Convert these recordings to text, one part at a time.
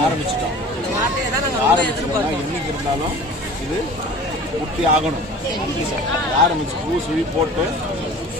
ஆரம்பிச்சிட்டோம் என்னைக்கு இருந்தாலும் இது பூர்த்தி ஆகணும் சார் ஆரம்பிச்சு பூ சுழி போட்டு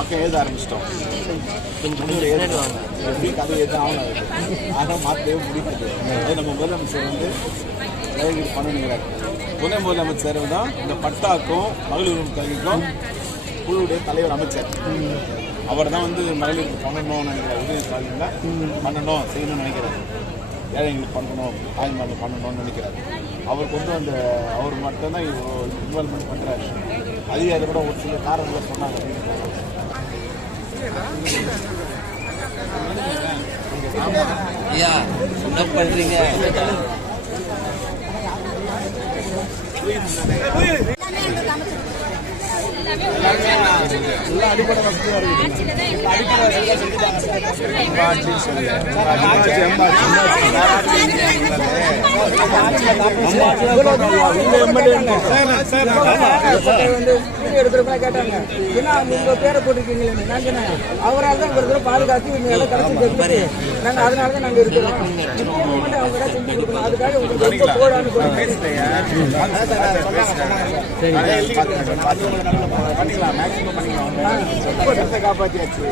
பக்கம் எழுத ஆரம்பிச்சிட்டோம் கொஞ்சம் எழுதுவாங்க எப்படி கதை எழுத ஆகணும் ஆனால் மாற்றவே முடியாது அது நம்ம முதலமைச்சர் வந்து ஏகி பண்ணணுங்கிறார் துணை முதலமைச்சர் தான் இந்த பட்டாக்கும் மகளிர் கல்விக்கும் குழுவுடைய தலைவர் அமைச்சர் அவர் தான் வந்து மகளிருக்கு பண்ணணும்னு நினைக்கிறார் உதவி ஸ்டாலின்ல பண்ணணும் செய்யணும்னு நினைக்கிறார் ஏழைங்களுக்கு பண்ணணும் தாய்மார்கள் பண்ணணும்னு நினைக்கிறார் அவர் கொண்டு அந்த அவர் மட்டும்தான் இன்வால்மெண்ட் பண்ணுறாரு அதிகாரி கூட ஒரு சில காரணங்களை சொன்னாங்க ஐயா என்ன பண்றீங்க? அடிப்படை வசதியாக இருக்குது அடிப்படை வசதியாக செஞ்சுட்டாங்க வந்து வீடியோ எடுக்கிறப்ப கேட்டாங்க ஏன்னா உங்க பேரை போட்டிருக்கீங்களே நான் சொன்னேன் அவரால் தான் ஒரு தடவை பாதுகாத்து இவங்க எல்லாம் கிடைச்சி நாங்கள் அதனால தான் நாங்கள் இருக்கிறோம் அவங்க செஞ்சு கொடுக்கணும் அதுக்காக உங்களுக்கு போடான்னு பண்ணிக்கலாம் காப்பாற்றியாச்சு